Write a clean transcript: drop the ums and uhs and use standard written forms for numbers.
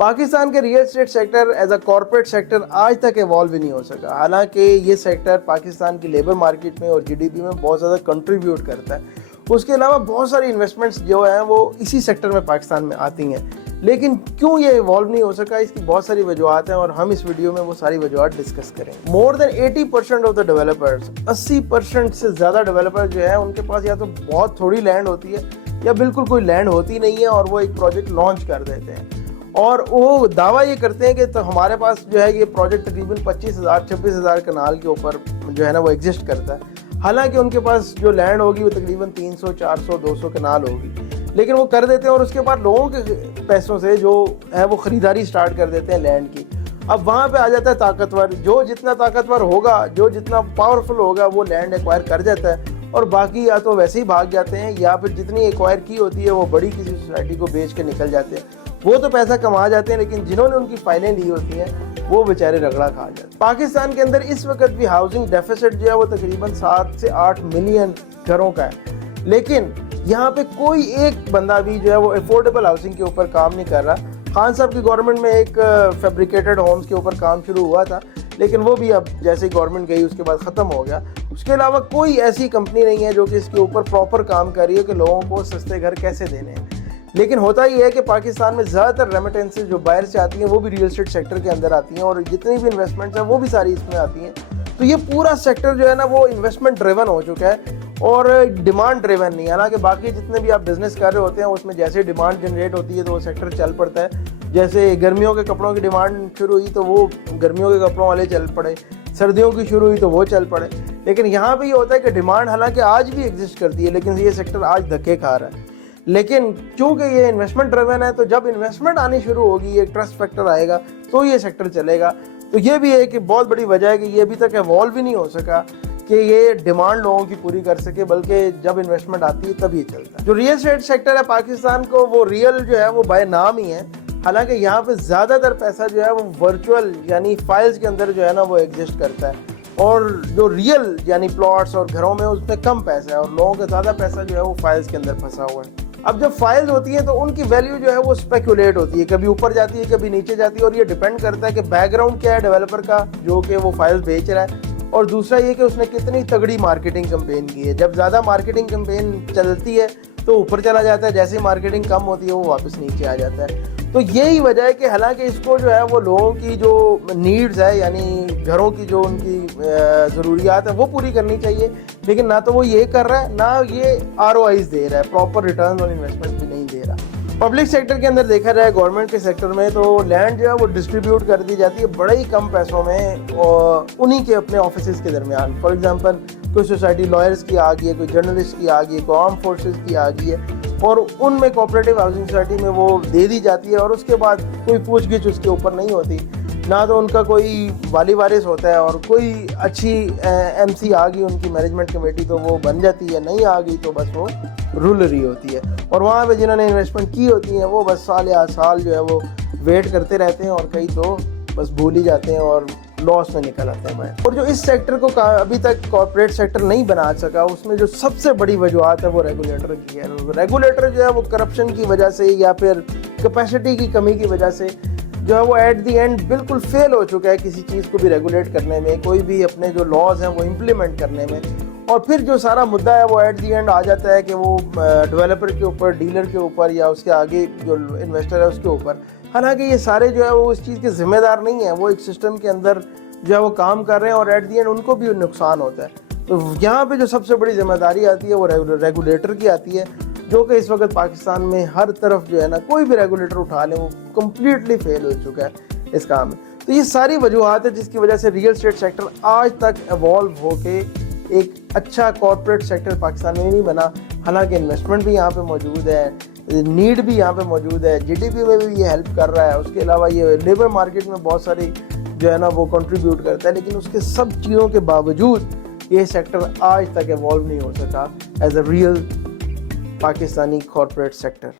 पाकिस्तान के real estate sector as a corporate sector आज तक इवॉल्व ही नहीं हो सका। हालांकि ये सेक्टर पाकिस्तान की लेबर मार्केट में और जीडीपी में बहुत ज़्यादा कंट्रीब्यूट करता है। उसके अलावा बहुत सारी इन्वेस्टमेंट्स जो हैं वो इसी सेक्टर में पाकिस्तान में आती हैं, लेकिन क्यों ये इवॉल्व नहीं हो सका, इसकी बहुत सारी वजूहत हैं और हम इस वीडियो में वो सारी वजूहत डिस्कस करेंगे। More than 80% of the developers, 80% से ज़्यादा डेवलपर जो है उनके पास या तो बहुत थोड़ी लैंड होती है या बिल्कुल कोई लैंड होती नहीं है और वो एक प्रोजेक्ट लॉन्च कर देते हैं और वो दावा ये करते हैं कि तो हमारे पास जो है ये प्रोजेक्ट तकरीबन 25,000-26,000 कनाल के ऊपर जो है ना वो एग्जिस्ट करता है। हालांकि उनके पास जो लैंड होगी वो तकरीबन 300, 400, 200 कनाल होगी, लेकिन वो कर देते हैं और उसके बाद लोगों के पैसों से जो है वो ख़रीदारी स्टार्ट कर देते हैं लैंड की। अब वहाँ पे आ जाता है ताकतवर, जो जितना ताकतवर होगा, जो जितना पावरफुल होगा वो लैंड एक्वायर कर जाता है और बाकी या तो वैसे ही भाग जाते हैं या फिर जितनी एक्वायर की होती है वो बड़ी किसी सोसाइटी को बेच के निकल जाते हैं। वो तो पैसा कमा जाते हैं, लेकिन जिन्होंने उनकी फाइलें ली होती हैं वो बेचारे रगड़ा खा जाते हैं। पाकिस्तान के अंदर इस वक्त भी हाउसिंग डेफिसिट जो है वो तकरीबन 7 से 8 मिलियन घरों का है, लेकिन यहाँ पे कोई एक बंदा भी जो है वो अफोर्डेबल हाउसिंग के ऊपर काम नहीं कर रहा। खान साहब की गवर्नमेंट में एक फैब्रिकेटेड होम्स के ऊपर काम शुरू हुआ था, लेकिन वो भी अब जैसे ही गवर्नमेंट गई उसके बाद ख़त्म हो गया। उसके अलावा कोई ऐसी कंपनी नहीं है जो कि इसके ऊपर प्रॉपर काम कर रही है कि लोगों को सस्ते घर कैसे देने हैं। लेकिन होता ही है कि पाकिस्तान में ज़्यादातर रेमिटेंसेज जो बाहर से आती हैं वो भी रियल एस्टेट सेक्टर के अंदर आती हैं और जितनी भी इन्वेस्टमेंट्स हैं वो भी सारी इसमें आती हैं। तो ये पूरा सेक्टर जो है ना वो इन्वेस्टमेंट ड्रिवन हो चुका है और डिमांड ड्रिवन नहीं। हालांकि बाकी जितने भी आप बिजनेस कर रहे होते हैं उसमें जैसे डिमांड जनरेट होती है तो वो सेक्टर चल पड़ता है। जैसे गर्मियों के कपड़ों की डिमांड शुरू हुई तो वो गर्मियों के कपड़ों वाले चल पड़े, सर्दियों की शुरू हुई तो वो चल पड़े। लेकिन यहाँ पे ये होता है कि डिमांड हालांकि आज भी एग्जिस्ट करती है, लेकिन ये सेक्टर आज धक्के खा रहा है। लेकिन क्योंकि ये इन्वेस्टमेंट ड्रिवन है तो जब इन्वेस्टमेंट आनी शुरू होगी, एक ट्रस्ट फैक्टर आएगा तो ये सेक्टर चलेगा। तो ये भी है कि बहुत बड़ी वजह है कि ये अभी तक एवॉल्व ही नहीं हो सका कि ये डिमांड लोगों की पूरी कर सके, बल्कि जब इन्वेस्टमेंट आती है तब ये चलता है। जो रियल एस्टेट सेक्टर है पाकिस्तान को वो रियल जो है वो बाय नाम ही है। हालांकि यहाँ पे ज़्यादातर पैसा जो है वो वर्चुअल यानी फाइल्स के अंदर जो है ना वो एग्जिस्ट करता है और जो रियल यानी प्लॉट्स और घरों में उसमें कम पैसा है और लोगों का ज़्यादा पैसा जो है वो फाइल्स के अंदर फंसा हुआ है। अब जब फाइल्स होती हैं तो उनकी वैल्यू जो है वो स्पेकुलेट होती है, कभी ऊपर जाती है कभी नीचे जाती है और ये डिपेंड करता है कि बैकग्राउंड क्या है डेवलपर का जो कि वो फाइल्स बेच रहा है, और दूसरा ये कि उसने कितनी तगड़ी मार्केटिंग कैंपेन की है। जब ज़्यादा मार्केटिंग कैंपेन चलती है तो ऊपर चला जाता है, जैसे ही मार्केटिंग कम होती है वो वापस नीचे आ जाता है। तो यही वजह है कि हालांकि इसको जो है वो लोगों की जो नीड्स है यानी घरों की जो उनकी ज़रूरियात है वो पूरी करनी चाहिए, लेकिन ना तो वो ये कर रहा है ना ये ROIs दे रहा है, प्रॉपर रिटर्न ऑन इन्वेस्टमेंट भी नहीं दे रहा। पब्लिक सेक्टर के अंदर देखा जाए, गवर्नमेंट के सेक्टर में तो लैंड जो है वो डिस्ट्रीब्यूट कर दी जाती है बड़े ही कम पैसों में और उन्हीं के अपने ऑफिस के दरमियान। फॉर एग्जांपल कोई सोसाइटी लॉयर्स की आ गई है, कोई जर्नलिस्ट की आ गई है, कोई आर्म फोर्सेस की आ गई है और उनमें कोऑपरेटिव हाउसिंग सोसाइटी में वो दे दी जाती है और उसके बाद कोई पूछगिछ उसके ऊपर नहीं होती, ना तो उनका कोई वाली वारिस होता है और कोई अच्छी MC आ गई उनकी मैनेजमेंट कमेटी तो वो बन जाती है, नहीं आ गई तो बस वो रुल रही होती है। और वहाँ पे जिन्होंने इन्वेस्टमेंट की होती हैं वो बस साल या साल जो है वो वेट करते रहते हैं और कई तो बस भूल ही जाते हैं और लॉस में निकल आते हैं भाई। और जो इस सेक्टर को अभी तक कॉर्पोरेट सेक्टर नहीं बना सका उसमें जो सबसे बड़ी वजूहत है वो रेगुलेटर की है। रेगुलेटर जो है वो करप्शन की वजह से या फिर कैपेसिटी की कमी की वजह से जो है वो एट दी एंड बिल्कुल फेल हो चुका है किसी चीज़ को भी रेगुलेट करने में, कोई भी अपने जो लॉज हैं वो इम्प्लीमेंट करने में। और फिर जो सारा मुद्दा है वो एट दी एंड आ जाता है कि वो डेवलपर के ऊपर, डीलर के ऊपर या उसके आगे जो इन्वेस्टर है उसके ऊपर। हालांकि ये सारे जो है वो इस चीज़ के ज़िम्मेदार नहीं है, वो एक सिस्टम के अंदर जो है वो काम कर रहे हैं और एट दी एंड उनको भी नुकसान होता है। तो यहाँ पे जो सबसे बड़ी जिम्मेदारी आती है वो रेगुलेटर की आती है, जो कि इस वक्त पाकिस्तान में हर तरफ जो है ना कोई भी रेगुलेटर उठा ले वो कम्प्लीटली फेल हो चुका है इस काम में। तो ये सारी वजूहत है जिसकी वजह से रियल एस्टेट सेक्टर आज तक एवॉल्व होके एक अच्छा कॉर्पोरेट सेक्टर पाकिस्तान में नहीं बना। हालांकि इन्वेस्टमेंट भी यहाँ पे मौजूद है, नीड भी यहाँ पे मौजूद है, GDP में भी ये हेल्प कर रहा है, उसके अलावा ये लेबर मार्केट में बहुत सारी जो है ना वो कंट्रीब्यूट करता है, लेकिन उसके सब चीज़ों के बावजूद ये सेक्टर आज तक एवॉल्व नहीं हो सका as a real Pakistani corporate sector.